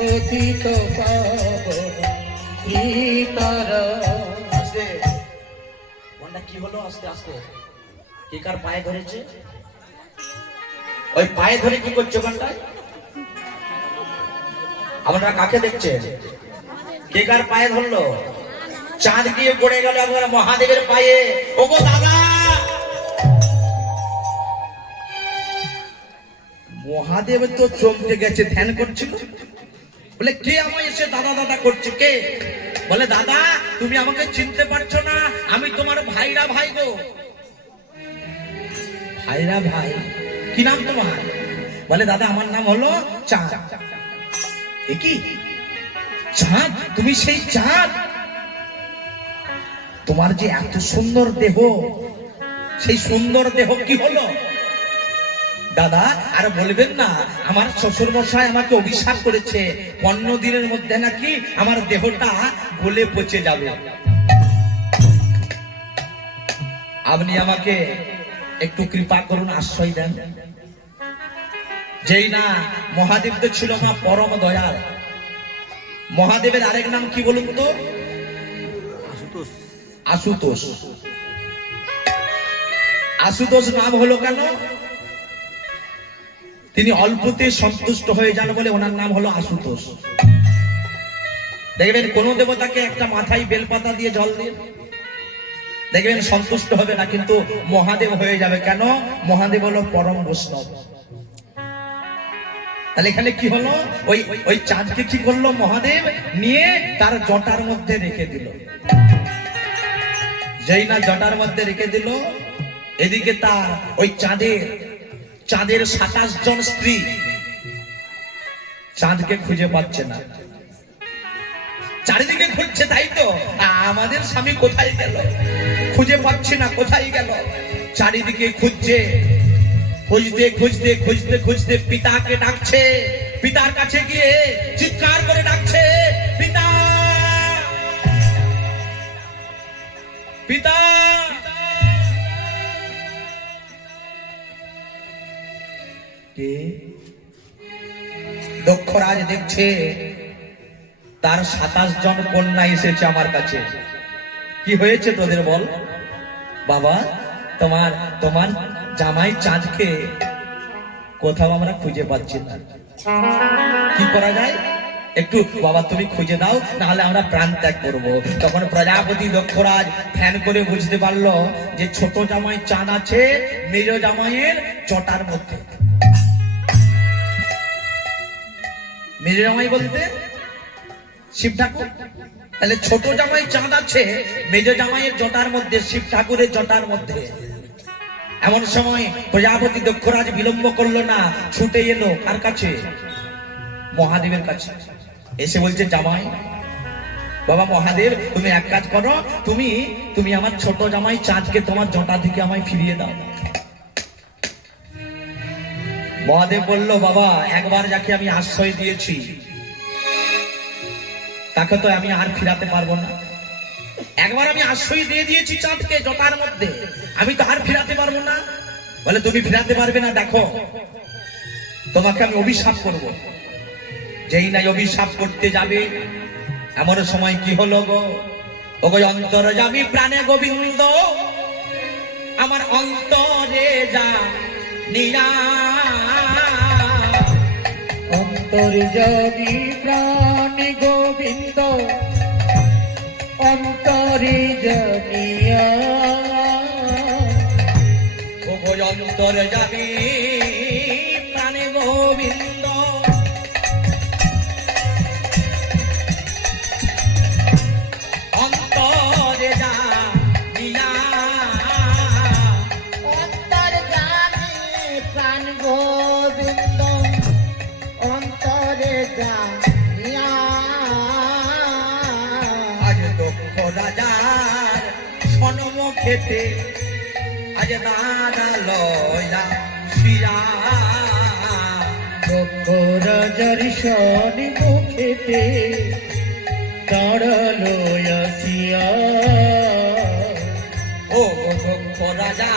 পতিত পাবন সীতারাম। আস্তে কোনটা কি হলো? আস্তে আস্তে কে কার পায়ে ধরেছে? ওই পায়ে ধরে কি করছে কোনটায়? আপনারা কাকে দেখছেন? কে কার পায়ে ধরলো? চাঁদ গিয়ে পড়ে গেল একবার মহাদেবের পায়ে। ওগো দাদা! মহাদেব তো চমকে গেছে, ধ্যান করছিল। বলে কে আমায় এসে দাদা দাদা করছে? কে? বলে দাদা তুমি আমাকে চিনতে পারছো না, আমি তোমার ভাইরা ভাই গো। ভাইরা ভাই? কি নাম তোমার? বলে দাদা আমার নাম হলো চাঁদ। এ কি চাঁদ? তুমি সেই চাঁদ? তোমার যে এত সুন্দর দেহ, সেই সুন্দর দেহ কি হলো? দাদা আর বলবেন না, আমার শ্বশুর মশাই আমাকে অভিশাপ করেছে 15 দিনের মধ্যে নাকি আমার দেহটা গলে পচে যাবে। আপনি আমাকে একটু কৃপা করুন, আশ্রয় দেন। যেই না মহাদেব তো ছিল মা পরম দয়াল। মহাদেবের আরেক নাম কি বলুন তো? আশুতোষ। আশুতোষ নাম হলো কেন? তিনি অল্পতে সন্তুষ্ট হয়ে যান বলে ওনার নাম হলো আশুতোষ। দেখবেন কোন দেবতাকে একটা মাথায় বেলপাতা দিয়ে জল দিয়ে দেখবেন সন্তুষ্ট হবে না, কিন্তু মহাদেব হয়ে যাবে। কেন? মহাদেব হলো পরম বৈষ্ণব। তাহলে এখানে কি হলো? ওই চাঁদকে কি করলো মহাদেব? নিয়ে তার জটার মধ্যে রেখে দিল। যেই না জটার মধ্যে রেখে দিল, এদিকে তার ওই চাঁদের 27 জন স্ত্রী চাঁদকে খুঁজে পাচ্ছে না। চারিদিকে খুঁজছে, তাই তো আমাদের স্বামী কোথায় গেল? খুঁজে পাচ্ছি না, কোথায় গেল? চারিদিকে খুঁজছে, খুঁজতে খুঁজতে খুঁজতে খুঁজতে পিতাকে ডাকছে। পিতার কাছে গিয়ে চিৎকার করে ডাকছে, পিতা পিতা। দক্ষরাজ দেখছে তার 27 জন কন্যা এসেছে আমার কাছে। কি হয়েছে তোদের বল? বাবা তোমার জামাই চাঁদকে কোথাও আমরা খুঁজে পাচ্ছি না, কি করা যায়? একটু বাবা তুমি খুঁজে দাও, নাহলে আমরা প্রাণ ত্যাগ করবো। তখন প্রজাপতি দক্ষরাজ ধ্যান করে বুঝতে পারলো যে ছোট জামাই চাঁদ আছে মেজ জামাইয়ের জটার মধ্যে। মেজ জামাই বলতে শিব ঠাকুর। তাহলে ছোট জামাই চাঁদ আছে মেজ জামাইয়ের জটার মধ্যে, শিব ঠাকুরের জটার মধ্যে। এমন সময় প্রজাপতি দক্ষরাজ বিলম্ব করলো না, ছুটে এলো কার কাছে? মহাদেবের কাছে। এসে বলছে জামাই, বাবা মহাদেব তুমি এক কাজ করো, তুমি আমার ছোট জামাই চাঁদকে তোমার জটা থেকে আমায় ফিরিয়ে দাও। মহাদেব বলল বাবা একবার যাকে আমি আশ্রয় দিয়েছি তাকে তো আমি আর ফিরাতে পারবো না। একবার আমি আশ্রয় দিয়ে দিয়েছি চাঁদকে জটার মধ্যে, আমি তো আর ফিরাতে পারবো না। বলে তুমি ফিরাতে পারবে না, দেখো তোমাকে আমি অভিশাপ করব। যেই নাই অভিশাপ করতে যাবে, এমন সময় কি হলো গো? ওগো অন্তর্যামী প্রাণে গোবিন্দ আমার অন্তরে যা নিয়া। অন্তর্যামী প্রাণে গোবিন্দ অন্তরে জানিয়া। ওগো অন্তর্যামী প্রাণে গোবিন্দ অন্তরে জানিয়া। অন্তর্যামী প্রাণ গোবিন্দ অন্তরে জানিয়া। আজ দক্ষ রাজার সন্মুখেতে আজ দাঁড়ালয়া শিয়া। দক্ষ রাজার সন্মুখেতে দাঁড়ালো আসিয়া। ও দক্ষ রাজা